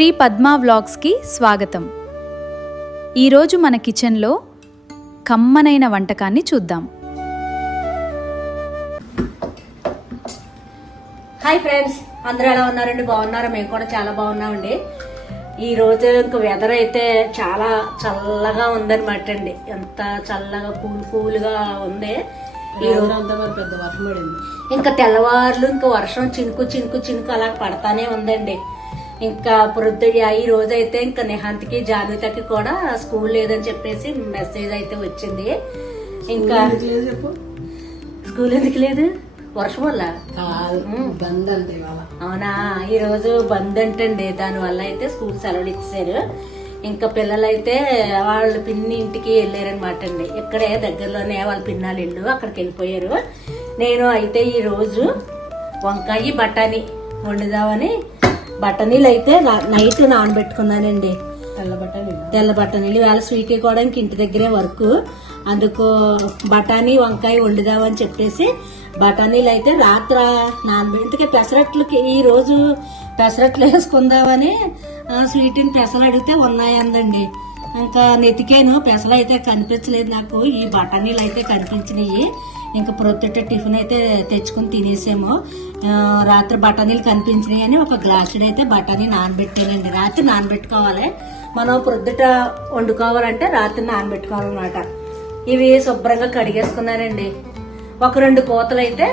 శ్రీ పద్మా వ్లాగ్స్కి స్వాగతం. ఈరోజు మన కిచెన్లో కమ్మనైన వంటకాన్ని చూద్దాం. హాయ్ ఫ్రెండ్స్, అందరూ ఎలా ఉన్నారండి? బాగున్నారా? మేము కూడా చాలా బాగున్నామండి. ఈ రోజు ఇంక వెదర్ అయితే చాలా చల్లగా ఉందన్నమాట అండి. ఎంత చల్లగా కూల్గా ఉంది. ఈ రోజు అంతా మరి పెద్ద వర్షం పడింది. ఇంకా తెల్లవారులు ఇంకా వర్షం చినుకు చినుకు చినుకు అలా పడతానే ఉందండి. ఇంకా పొద్దుయ్య ఈ రోజు అయితే ఇంకా నిహాంత్కి జాన్వితకి కూడా స్కూల్ లేదని చెప్పేసి మెసేజ్ అయితే వచ్చింది. ఇంకా స్కూల్ ఎందుకు లేదు? వర్షం వల్ల బంద్ అంటే అవునా? ఈ రోజు బంద్ అంటండి. దాని వల్ల అయితే స్కూల్ సెలవులు ఇచ్చారు. ఇంకా పిల్లలైతే వాళ్ళ పిన్ని ఇంటికి వెళ్ళారనమాట అండి. ఇక్కడే దగ్గరలోనే వాళ్ళ పిన్నాల ఇల్లు, అక్కడికి వెళ్ళిపోయారు. నేను అయితే ఈ రోజు వంకాయ బఠానీ వండుదామని బఠానీలు అయితే నైట్ నానబెట్టుకున్నానండి. తెల్ల బఠానీలు వేళ స్వీట్ కూడా ఇంక ఇంటి దగ్గరే వర్క్, అందుకు బఠానీ వంకాయ వండుదామని చెప్పేసి బఠానీలు అయితే రాత్రి నానబెట్టుకే పెసరట్లకి ఈ రోజు పెసరట్లు వేసుకుందామని స్వీట్ని పెసలు అడిగితే ఉన్నాయందండి. ఇంకా నెతికాను, పెసలు అయితే కనిపించలేదు నాకు. ఈ బఠానీలు అయితే కనిపించినాయి. ఇంకా ప్రొద్దుట టిఫిన్ అయితే తెచ్చుకుని తినేసాము. రాత్రి బఠానీలు కనిపించినాయి అని ఒక గ్లాసుడు అయితే బఠానీ నానబెట్టానండి. రాత్రి నానబెట్టుకోవాలి. మనం ప్రొద్దుట వండుకోవాలంటే రాత్రి నానబెట్టుకోవాలన్నమాట. ఇవి శుభ్రంగా కడిగేసుకున్నానండి. ఒక 2 కోతలు అయితే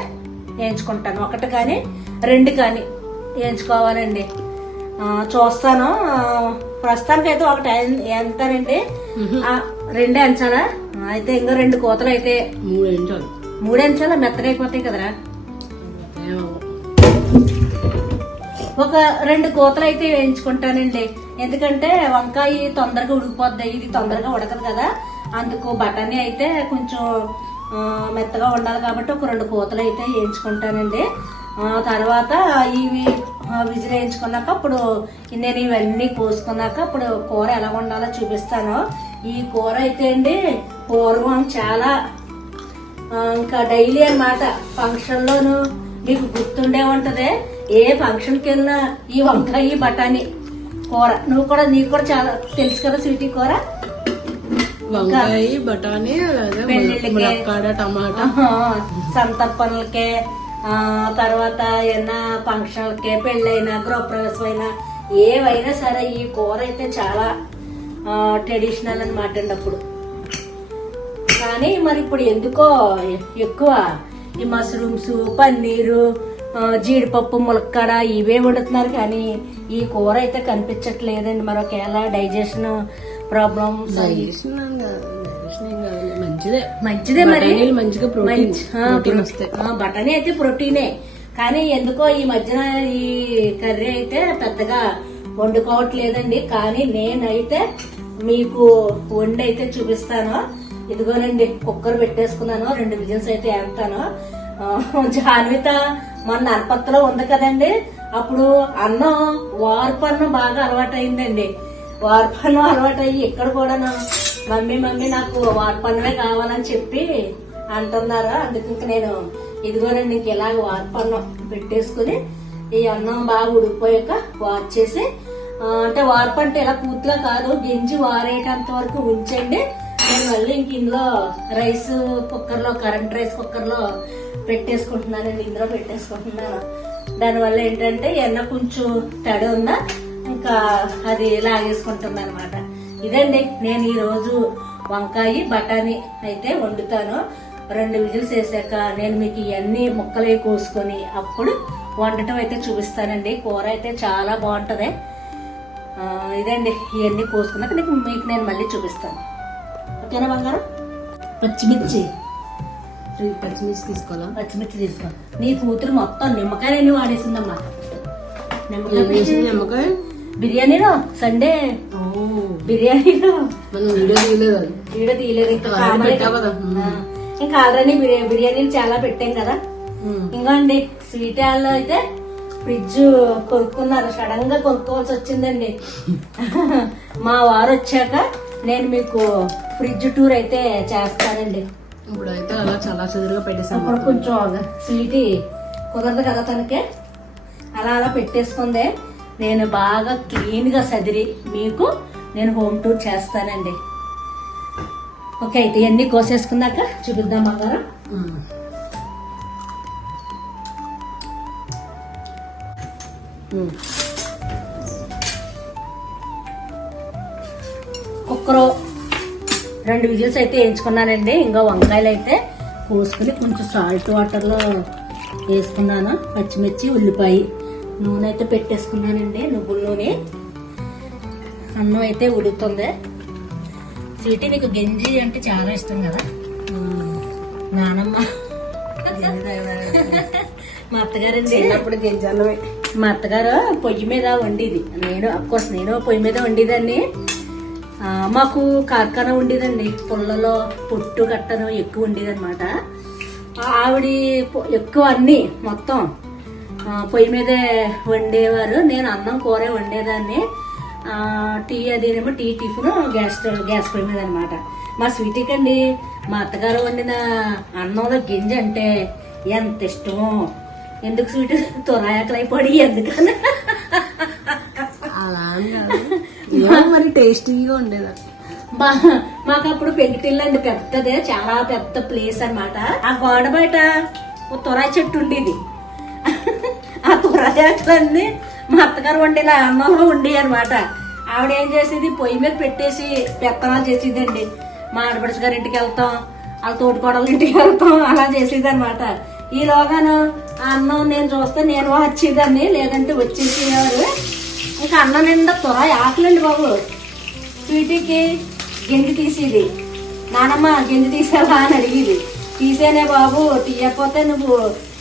వేయించుకుంటాను. 1 కానీ 2 కానీ వేయించుకోవాలండి. చూస్తాను. ప్రస్తుతానికి అయితే 1 ఎంతానండి, 2 ఎంచాలా? అయితే ఇంకా 2 కోతలు అయితే 3 ఎంచాలా? మెత్తగా అయిపోతాయి కదరా. ఒక 2 కోతలు అయితే వేయించుకుంటానండి. ఎందుకంటే వంకాయ తొందరగా ఉడికిపోద్ది, ఇది తొందరగా ఉడకదు కదా. అందుకు బఠానీ అయితే కొంచెం మెత్తగా ఉండాలి కాబట్టి ఒక 2 కోతలు అయితే వేయించుకుంటానండి. తర్వాత ఇవి విజిల్ వేయించుకున్నాక అప్పుడు నేను ఇవన్నీ కోసుకున్నాక అప్పుడు కూర ఎలా వండాలో చూపిస్తాను. ఈ కూర అయితే అండి పూర్వం చాలా ఇంకా డైలీ అన్నమాట. ఫంక్షన్లోను మీకు గుర్తుండే ఉంటది, ఏ ఫంక్షన్కి వెళ్ళినా ఈ వంకాయ బఠానీ కూర. నీకు కూడా చాలా తెలుసు కదా స్వీటీ కూర. వంకాయ బఠానీ, టమాటా, సంతప్పలకే, తర్వాత ఏమన్నా ఫంక్షన్లకే, పెళ్ళైనా గృహప్రవేశమైనా ఏవైనా సరే ఈ కూర అయితే చాలా ట్రెడిషనల్ అనమాట అండి అప్పుడు. కానీ మరి ఇప్పుడు ఎందుకో ఎక్కువ ఈ మష్రూమ్స్, పన్నీరు, జీడిపప్పు, ములక్కాడ ఇవే వండుతున్నారు. కానీ ఈ కూర అయితే కనిపించట్లేదండి. మరి ఒకవేళ డైజెషన్ ప్రాబ్లమ్స్ మంచిదే మరి. బఠానీ అయితే ప్రోటీనే. కానీ ఎందుకో ఈ మధ్యన ఈ కర్రీ అయితే పెద్దగా వండుకోవట్లేదండి. కానీ నేనైతే మీకు వండి అయితే చూపిస్తాను. ఇదిగోనండి కుక్కర్ పెట్టేసుకున్నాను. 2 విజిల్స్ అయితే వేస్తాను. జాన్విత మన నరపత్రలో ఉంది కదండి, అప్పుడు అన్నం వార్పన్నం బాగా అలవాటు అయిందండి. వార్పన్నం అలవాటు అయ్యి ఇక్కడ కూడా మమ్మీ నాకు వార్పన్నమే కావాలని చెప్పి అంటున్నారు. అందుకు ఇంక నేను ఇదిగోనండి ఇంక ఇలాగ వార్పన్నం పెట్టేసుకుని ఈ అన్నం బాగా ఉడికిపోయాక వార్చేసి, అంటే వార్పు అంటే ఇలా పూర్తిగా కాదు, గింజి వారేటంత వరకు ఉంచండి. నేను మళ్ళీ ఇంక ఇందులో రైస్ కుక్కర్లో, కరెంట్ రైస్ కుక్కర్లో పెట్టేసుకుంటున్నానండి. ఇందులో పెట్టేసుకుంటున్నాను. దానివల్ల ఏంటంటే ఎన్న కొంచెం తడి ఉందా ఇంకా అది లాగేసుకుంటుంది అనమాట. ఇదండి నేను ఈ రోజు వంకాయ బఠానీ అయితే వండుతాను. 2 విజిల్స్ వేసాక నేను మీకు ఇవన్నీ ముక్కలు కోసుకొని అప్పుడు వండటం అయితే చూపిస్తానండి. కూర అయితే చాలా బాగుంటది. ఇదండి ఇవన్నీ కోసుకున్నాక మీకు నేను మళ్ళీ చూపిస్తాను. ఓకేనా బంగారం? పచ్చిమిర్చి తీసుకోవాలా? పచ్చిమిర్చి తీసుకో. నీ కూతురు మొత్తం నిమ్మకాయలన్నీ వాడేసిందమ్మా. నిమ్మకాయ బిర్యానీలో సండే బిర్యానీలో వీడియో తీయలేదు. ఇంకా ఆల్రెడీ బిర్యానీలు చాలా పెట్టాం కదా. ఇంకోండి స్వీట్ హాల్లో అయితే ఫ్రిడ్జ్ కొనుక్కున్నారు. సడన్ గా కొనుక్కోవాల్సి వచ్చిందండి. మా వారు వచ్చాక నేను మీకు ఫ్రిడ్జ్ టూర్ అయితే చేస్తానండి. ఇప్పుడు అయితే అలా చాలా చదువుగా పెట్టేసాను. అప్పుడు కొంచెం స్వీట్ కుదరదు కదా తనకే, అలా పెట్టేసుకుందే. నేను బాగా క్లీన్గా సదిరి మీకు నేను హోమ్ టూర్ చేస్తానండి. ఓకే, అయితే ఇవన్నీ కోసేసుకున్నాక చూపిద్దాం బంగారం. కుక్కరు 2 విజిల్స్ అయితే వేయించుకున్నానండి. ఇంకా వంకాయలు అయితే కోసుకుని కొంచెం సాల్ట్ వాటర్లో వేసుకున్నాను. పచ్చిమిర్చి, ఉల్లిపాయ, నూనె అయితే పెట్టేసుకున్నానండి, నువ్వుల నూనె. అన్నం అయితే ఉడుకుతుంది. స్వీటీ, నీకు గంజి అంటే చాలా ఇష్టం కదా. నానమ్మ మా అత్తగారండి చిన్నప్పుడు గింజన్నమే. మా అత్తగారు పొయ్యి మీద వండేది. నేను పొయ్యి మీద వండేదాన్ని. మాకు కార్ఖానా ఉండేదండి. పుల్లలో పొట్టు కట్టను ఎక్కువ ఉండేది అనమాట. ఆవిడ ఎక్కువ అన్ని మొత్తం పొయ్యి మీదే వండేవారు. నేను అన్నం కూర వండేదాన్ని. టీ అదేనేమో టిఫిన్ గ్యాస్ పొయ్యి మీద అనమాట. మా స్వీటీకి అండి మా అత్తగారు వండిన అన్నంలో గింజ అంటే ఎంత ఇష్టమో. ఎందుకు స్వీట్ తొరాయకలైపోయి ఎందుకని అలా మరి టేస్టీగా ఉండేది. మాకు అప్పుడు పెంకిటిల్లు అండి, పెద్దదే, చాలా పెద్ద ప్లేస్ అన్నమాట. ఆ గోడ బయట ఒక తొరాయి చెట్టు ఉండేది. ఆ తొరాయకులన్నీ మా అత్తగారు వండిన అన్నంలో ఉండేవి అనమాట. ఆవిడ ఏం చేసేది, పొయ్యి మీద పెట్టేసి పెత్తనాలు చేసేదండి. మా ఆడపడుచు గారి ఇంటికి వెళ్తాం, వాళ్ళ తోటికోడల ఇంటికి వెళ్తాం, అలా చేసేది అనమాట. ఈలోగాను ఆ అన్నం నేను చూస్తే నేను వచ్చేదాన్ని, లేదంటే వచ్చేసేవారు. ఇంకా అన్నం నిండా తొరాయి ఆకులండి బాబు. స్వీటీకి గింజ తీసేది. నానమ్మ గింజ తీసావా అని అడిగేది. తీసేనే బాబు, తీయకపోతే నువ్వు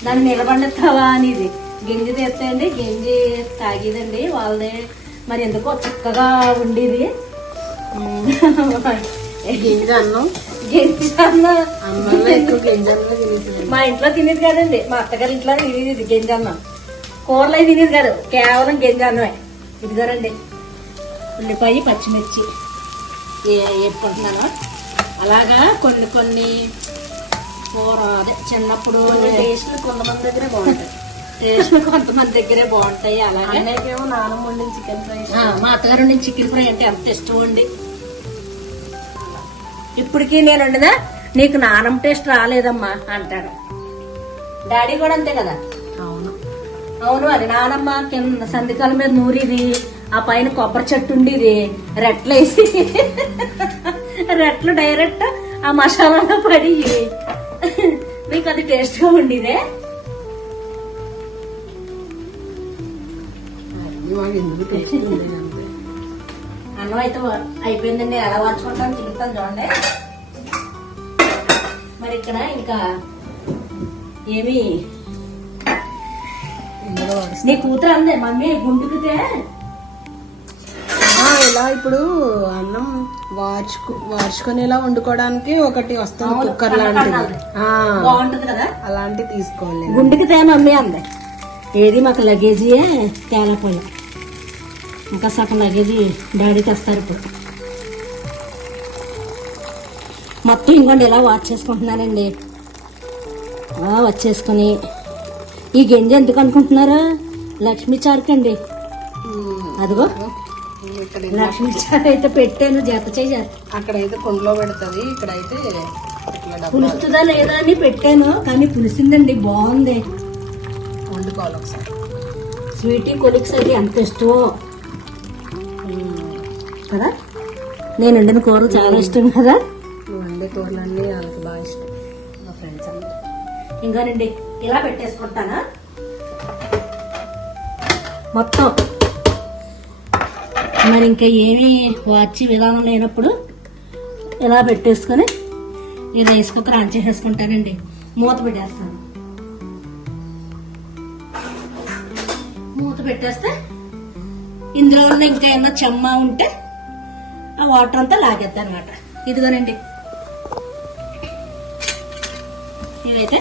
నన్ను నిలబడతావా అనేది. గింజ తీస్తే అండి గింజి తాగేదండి వాళ్ళదే. మరి ఎందుకో చక్కగా ఉండేది. గింజ అన్నం మా ఇంట్లో తినేది కాదండి, మా అత్తగారి ఇంట్లో తినేది గింజ అన్నం. కూరలు అవి తినేది కాదు, కేవలం గింజ అన్నమే. ఇదిగారండి ఉల్లిపాయ, పచ్చిమిర్చి వేసుకుంటున్నాను. అలాగా కొన్ని కొన్ని కూర అదే చిన్నప్పుడు టేస్ట్లు కొంతమంది దగ్గరే బాగుంటాయి, టేస్ట్ కొంతమంది దగ్గరే బాగుంటాయి. అలాగే అన్నయ్యకేమో నానమ్మ వండిన చికెన్ ఫ్రై, మా అత్తగారు వండిన చికెన్ ఫ్రై అంటే అంత ఇష్టం అండి. ఇప్పటికీ నేను వండినా నీకు నానం టేస్ట్ రాలేదమ్మా అంటాడు. డాడీ కూడా అంతే కదా. అవును అవును, అది నానమ్మ కింద సందికాల మీద నూరిది, ఆ పైన కొబ్బరి చెట్టు ఉండేది, రెట్లు వేసి రెట్లు డైరెక్ట్ ఆ మసాలాలో పడి మీకు అది టేస్ట్ గా ఉండేదే. ఎందుకు టేస్ట్ ఉండేది అంతే. అన్నం అయితే అయిపోయిందండి. ఎలా వాచుకుంటాను తింటాను చూడండి. మరి ఇక్కడ ఇంకా ఏమి నీ కూతురు అందే మమ్మీ గుంటుకితే ఇలా ఇప్పుడు అన్నం వార్చుకునేలా వండుకోవడానికి ఒకటి వస్తుంది, కుక్కర్ లాంటిది. బాగుంటది కదా, అలాంటివి తీసుకోవాలి. గుండెకి మమ్మీ అంది. ఏది మాకు లగేజీయే తేలపోయి, ఇంకా సగం లగేజీ డాడీ తెస్తారు ఇప్పుడు. మొత్తం ఇంకోండి ఇలా వాచ్ చేసుకుంటున్నానండి. వచ్చేసుకుని ఈ గింజ ఎందుకు అనుకుంటున్నారా, లక్ష్మీ చారుకి అండి. అదిగో లక్ష్మీ చారు అయితే పెట్టాను, జత చేయ. అక్కడైతే కుండలో పెడుతుంది, ఇక్కడైతే పులుస్తుందా లేదా అని పెట్టాను, కానీ పులిసిందండి, బాగుంది. వండుకోవాలి ఒకసారి. స్వీటీ కొలిక్స్ అది ఎంత ఇష్టమో కదా. నేను వండిన కూరలు చాలా ఇష్టం కదా. నువ్వు వండే కూరలన్నీ వాళ్ళకి బాగా ఇష్టం, మా ఫ్రెండ్స్ అందరూ. ఇంకానండి ఇలా పెట్టేసుకుంటానా మొత్తం. మరి ఇంకా ఏమీ వచ్చి విధానం లేనప్పుడు ఇలా పెట్టేసుకొని ఈ రైస్ కుక్కర్ ఆన్ చేసేసుకుంటానండి. మూత పెట్టేస్తాను. మూత పెట్టేస్తే ఇందులో ఉన్న ఇంకా ఏమన్నా చెమ్మ ఉంటే ఆ వాటర్ అంతా లాగేద్దాం అనమాట. ఇదిగోనండి ఇవైతే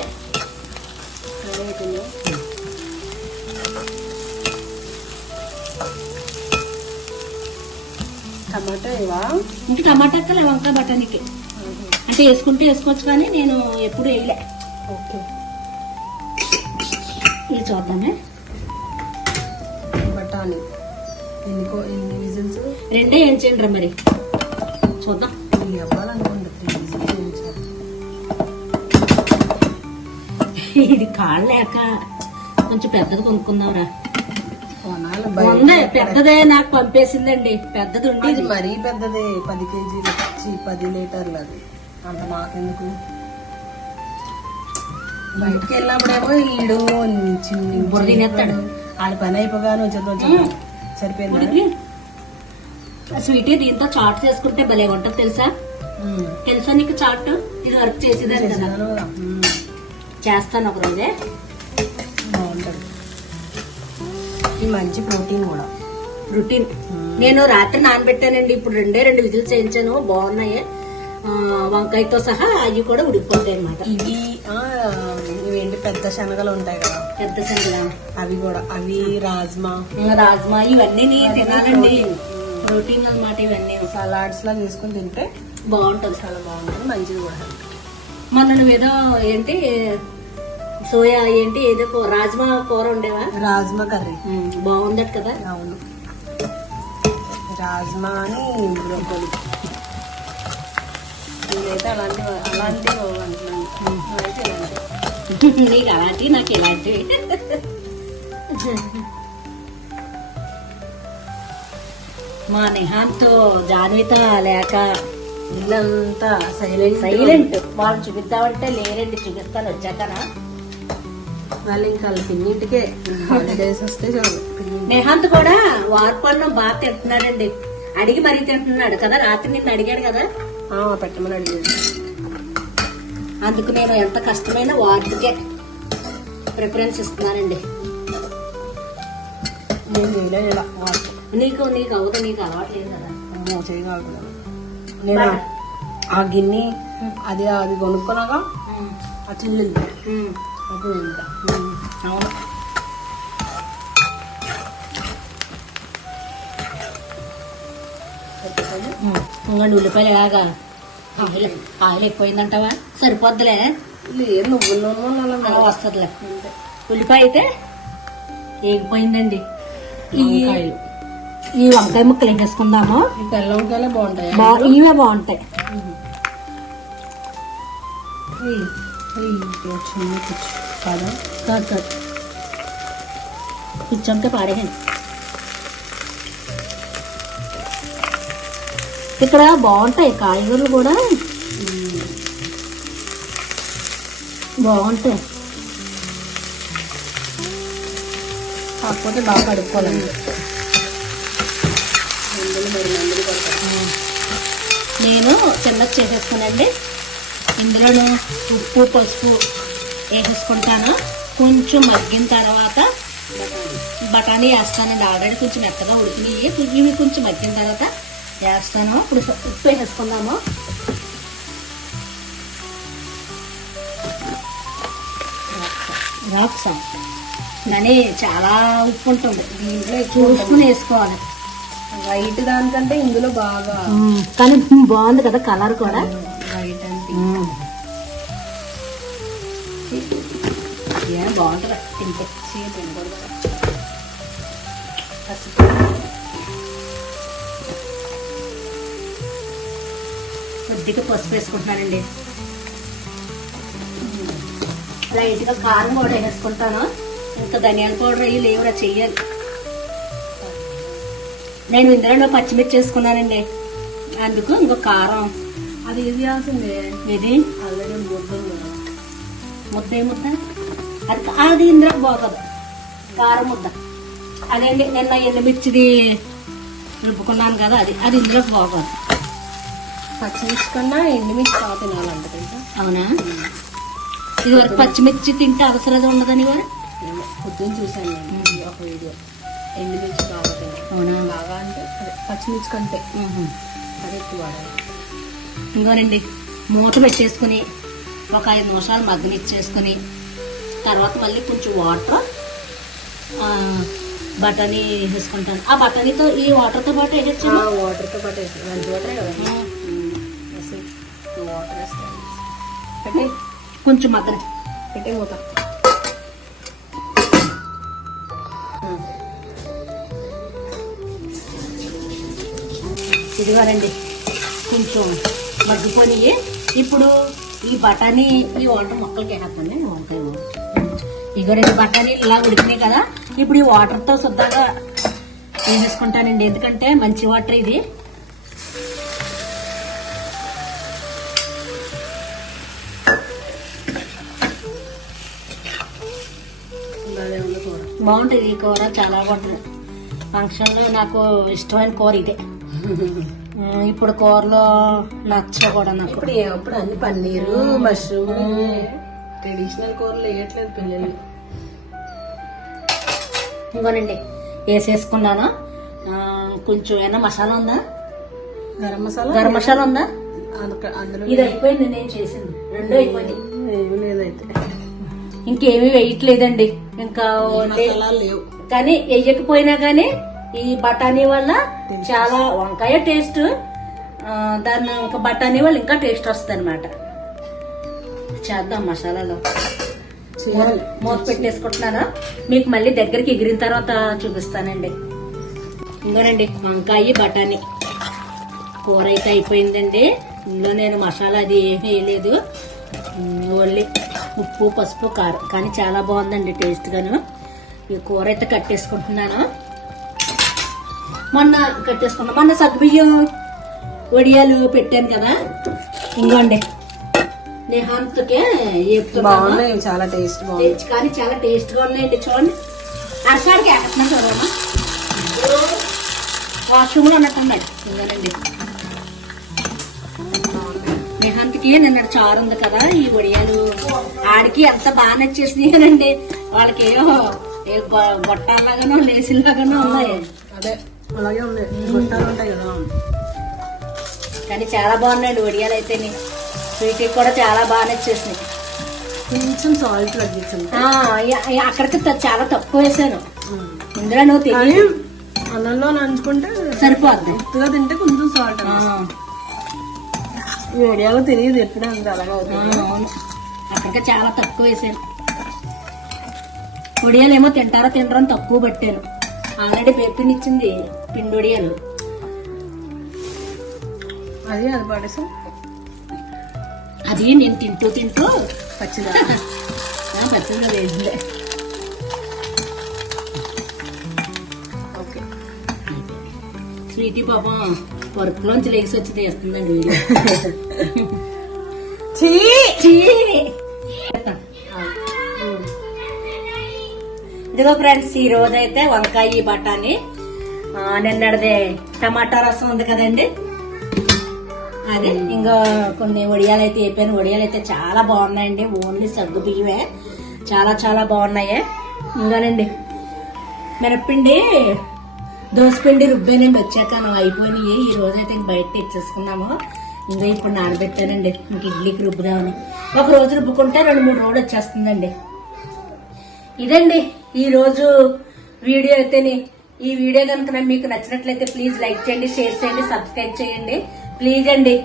టమాటా ఇవా, ఇంకా టమాటా అక్కలే, వంకాయ బఠానీకి అంటే వేసుకుంటే వేసుకోవచ్చు, కానీ నేను ఎప్పుడు వేయలే. ఓకే, ఇది చూద్దామే. బఠానీ ఎన్ని విజిల్స్ రెండే వేయించండి రా మరి చూద్దాం. ఇవి అవ్వాలనుకోండి 3 విజిల్స్ వేయించాలి. ఇది కాళ్ళు లేక కొంచెం పెద్దది కొనుక్కుందాంరా. కొనాలి ఉందే పెద్దదే నాకు పంపేసిందండి, పెద్దది అది ఉండేది. మరీ పెద్దది 10 కేజీలు 10 లీటర్లు. అది అంత మాకెందుకు, బయటకు వెళ్ళినప్పుడేమో ఈడు బుర్ర తినేస్తాడు. వాళ్ళ పని అయిపోగానే వచ్చేది సరిపోయింది. ఉడికి స్వీట్ దీంతో చాట్ చేసుకుంటే భలే ఉంటుంది తెలుసా. తెలుసా నీకు చాట్? ఇది వర్క్ చేసేదాన్ని కదా, చేస్తాను ఒక రోజే. బాగుంటది, ఇది మంచి ప్రోటీన్ కూడా. రొటీన్. నేను రాత్రి నానబెట్టానండి, ఇప్పుడు 2 విజిల్స్ వేయించాను, బాగున్నాయి. వంకాయతో సహా అవి కూడా ఉడికిపోతాయి అనమాట. ఇవేంటి పెద్ద శనగలు ఉంటాయి కదా, పెద్ద శనగలు అవి కూడా, అవి రాజ్మా ఇవన్నీ తినాలండి, ప్రోటీన్ అన్నమాట. ఇవన్నీ సలాడ్స్ లా చేసుకుని తింటే బాగుంటది, చాలా బాగుంటుంది, మంచిది కూడా. మొన్న నువ్వేదో ఏంటి సోయా ఏంటి ఏదో రాజ్మా కూర ఉండేవా? రాజ్మా కర్రీ బాగుందట కదా. అవును, రాజ్మా అని బ్రోకోలీ. నేనైతే అలాంటివి అంటున్నాను, నువ్వైతే ఇలాంటివి. నీకు అలాంటివి నాకు ఇలాంటివి. మా నిహాంత్ జాన్విత లేక ఇల్లంతా సైలెంట్. వాళ్ళు చూపిద్దామంటే లేరండి, చూపిస్తాను వచ్చాకనా. వాళ్ళు ఇంకా వాళ్ళ పిన్నింటికే హాలిడేస్ వస్తే చాలు. నిహాంత్ కూడా వార్పన్నం బాగా తింటున్నాడండి, అడిగి మరీ తింటున్నాడు కదా. రాత్రి నిన్ను అడిగాడు కదా, పెట్టమని అడిగేది. అందుకు నేను ఎంత కష్టమైన వాటికే ప్రిఫరెన్స్ ఇస్తున్నానండి. నేను చేయలేదు, నీకు అవుతుంది, నీకు అలవాటు లేదు కదా. చేయగలుగుతున్నాను నేను. ఆ గిన్నె అది కొనుక్కున్నాక ఆ చిల్లుంది అప్పుడు ఇంకా. అవును, ఇంకా ఉల్లిపాయలు ఎలాగా ఆయిల్ ఎక్కువైందంటావా? సరిపోద్దులే, లేదు నువ్వు వస్తుందిలే. ఉల్లిపాయ అయితే ఏగిపోయిందండి. ఈ వంకాయ ముక్కలు వేసేసుకుందాము. ఈ తెల్ల వంకాయలే బాగుంటాయి, ఇవే బాగుంటాయి. కాదు పిచ్చంటే పాడేయండి. ఇక్కడ బాగుంటాయి కాయగూరలు కూడా, బాగుంటాయి. కాకపోతే బాగా కడుక్కోవాలండి. నేను చిన్నది చేసేసుకునండి. ఇందులోను ఉప్పు పసుపు వేసేసుకుంటాను. కొంచెం మగ్గిన తర్వాత బఠానీ వేస్తానండి. ఆల్రెడీ కొంచెం మెత్తగా ఉడికినాయి, ఇవి కొంచెం మగ్గిన తర్వాత వేస్తాను. ఇప్పుడు ఉప్పు వేసేసుకుందాము. రాక్సా కానీ చాలా ఉప్పు ఉంటుంది దీంట్లో, చూసుకుని వేసుకోవాలి. వైట్ దానికంటే ఇందులో బాగా, కానీ బాగుంది కదా కలర్ కూడా. వైట్ అంటే బాగుంటుంది తింటే. కొద్దిగా పసుపు వేసుకుంటున్నానండి, లైట్గా కారం కూడా వేసుకుంటాను. ఇంకా ధనియాల పౌడర్ అయ్యి లేవురా చెయ్యాలి. నేను ఇందులో పచ్చిమిర్చి వేసుకున్నానండి, అందుకు ఇంకో కారం. అది ఇది వేయాల్సిందే. ఇది ఆల్రెడీ ముద్ద ముద్ద అది ఇందులో పోతుంది, కారం ముద్ద. అదేంటి నిన్న ఎండుమిర్చిది రుబ్బుకున్నాను కదా, అది ఇందులో పోతుంది. పచ్చిమిర్చి కన్నా ఎండుమిర్చి బాగా తినాలంట తెలుసా. అవునా? ఇది వరకు పచ్చిమిర్చి తింటే అవసరం ఉండదని కూడా పొద్దున్న చూసాను నేను ఒక వీడియో. ఎండుమిర్చి బాగా తినాలి. అవునా? బాగా అంటే అదే పచ్చిమిర్చి కంటే అది ఎక్కువ వాడాలి. ఇంకోనండి మూత పెట్టేసుకుని ఒక 5 నిమిషాలు మగ్గనిచ్చేసుకుని తర్వాత మళ్ళీ కొంచెం వాటర్ బఠానీ వేసుకుంటాను. ఆ బఠానీతో ఈ వాటర్తో పాటు వేయచ్చు. వాటర్తో పాటు వేసి మంచి వాటరే కదా వేసి వాటర్ వేస్తాను. పెట్టే కొంచెం మగ్గని పెట్టే మూత. ఇదిగోనండి కొంచెం మగ్గిపోయి ఇప్పుడు ఈ బఠానీ ఈ వాటర్ మొక్కలకి వేసేస్తాను వంకాయ ఇగోనండి బఠానీలు ఇలా ఉడికినాయి కదా ఇప్పుడు ఈ వాటర్తో శుద్ధంగా వేసేసుకుంటానండి ఎందుకంటే మంచి వాటర్ ఇది బాగుంటుంది ఈ కూర చాలా బాగుంటుంది ఫంక్షన్లో నాకు ఇష్టమైన కూర ఇదే ఇప్పుడు కూరలో నచ్చ కూడా నాకు ఇప్పుడు అన్ని పన్నీరు మష్రూమ్ ట్రెడిషనల్ కూరలు వేయట్లేదు పిల్లలు. ఇంకోనండి వేసేసుకున్నాను కొంచెం ఏమైనా మసాలా ఉందా గరం మసాలా ఉందా అందులో ఇది అయిపోయింది నేను చేసింది రెండో అయిపోయింది ఏమీ లేదైతే ఇంకేమీ వేయట్లేదండి ఇంకా మసాలాలు లేవు కానీ వేయకపోయినా కానీ ఈ బఠానీ వల్ల చాలా వంకాయ టేస్ట్ దాన్ని ఇంకా బఠానీ వల్ల ఇంకా టేస్ట్ వస్తుంది అనమాట చేద్దాం మసాలాలో మూత పెట్టేసుకుంటున్నాను మీకు మళ్ళీ దగ్గరికి ఎగిరిన తర్వాత చూపిస్తానండి ఇంకోనండి వంకాయ బఠానీ కూర అయితే అయిపోయిందండి ఇందులో నేను మసాలా అది ఏమీ వేయలేదు ఓన్లీ ఉప్పు పసుపు కారం కానీ చాలా బాగుందండి టేస్ట్ గాను ఈ కూర అయితే కట్టేసుకుంటున్నాను మొన్న సగ్గుబియ్యం వడియాలు పెట్టాను కదా ఇంకోండి నేహాంతకే బాగున్నాయి చాలా టేస్ట్ బాగుంది కానీ చాలా టేస్ట్ గా ఉన్నాయండి చూడండి అరసాడికి వేస్తున్నా చూడమ్మా వాష్రూమ్ లో ఉన్నట్టున్నాడు ఇంకోనండి నేహాంతకి నిన్న చారు ఉంది కదా ఈ వడియాలు ఆడికి ఎంత బాగా నచ్చేసినాయనండి వాళ్ళకి ఏమో గొట్టాలాగానో లేసిలాగానో ఉన్నాయి అదే అలాగే ఉన్నాయి గుట్టాలు ఉంటాయి కదా కానీ చాలా బాగున్నాయండి వడియాలు అయితే స్వీట్కి కూడా చాలా బాగా నచ్చేసినాయి కొంచెం సాల్ట్ తగ్గించండి అక్కడికి చాలా తక్కువ వేసాను ఇందులో నువ్వు తెలియదు అన్నంలో నంచుకుంటే సరిపోద్ది ఉత్తుగా తింటే కొంచెం సాల్ట్ వేడియాలో తెలియదు ఎప్పుడు అంత అలాగా అవుతుంది అవును అక్కడికి చాలా తక్కువ వేసాను వడియాలు ఏమో తింటారో తింటారో అని తక్కువ పట్టాను ఆల్రెడీ పెప్పినిచ్చింది పిండి వడియాలు అది పడేసాం అది నేను తింటూ పచ్చిదా పచ్చడిలో వేసిందే ఓకే స్వీటీ పాపం వర్క్లోంచి లేచి వచ్చి తీస్తుందండి ఇదిగో ఫ్రెండ్స్ ఈ రోజు అయితే వంకాయ బఠానీ నిన్నటిదే టమాటా రసం ఉంది కదండి అదే ఇంకా కొన్ని వడియాలు అయితే వేపాను వడియాలు అయితే చాలా బాగున్నాయండి ఓన్లీ సగ్గు బియ్యమే చాలా చాలా బాగున్నాయి ఇంకానండి మినప్పిండి దోసపిండి రుబ్బానండి వచ్చాక అయిపోయినాయి ఈ రోజు అయితే ఇంక బయట తెచ్చేసుకున్నాము ఇంకా ఇప్పుడు నానబెట్టానండి ఇంక ఇడ్లీకి రుబ్బుదామని ఒక రోజు రుబ్బుకుంటే 2-3 రోజులు వచ్చేస్తుందండి ఇదండి ఈ రోజు వీడియో అయితేనే ఈ వీడియో కనుక మీకు నచ్చినట్లయితే ప్లీజ్ లైక్ చేయండి షేర్ చేయండి సబ్స్క్రైబ్ చేయండి ప్లీజ్ అండి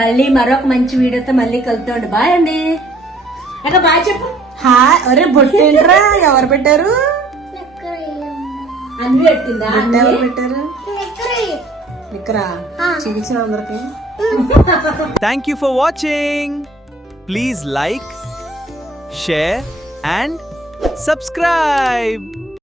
మళ్ళీ మరొక మంచి వీడియోతో మళ్ళీ కలుద్దామండి బాయ్ అండి అక్క బాయ్ చెప్పు హాయ్ అరే బొట్టేంట్రా ఎవరు పెట్టారు అన్ని పెట్టిందా ఎవరు పెట్టారు ఇక్కరా చూపించిన అందరికి Thank you for watching. Please like, share and subscribe.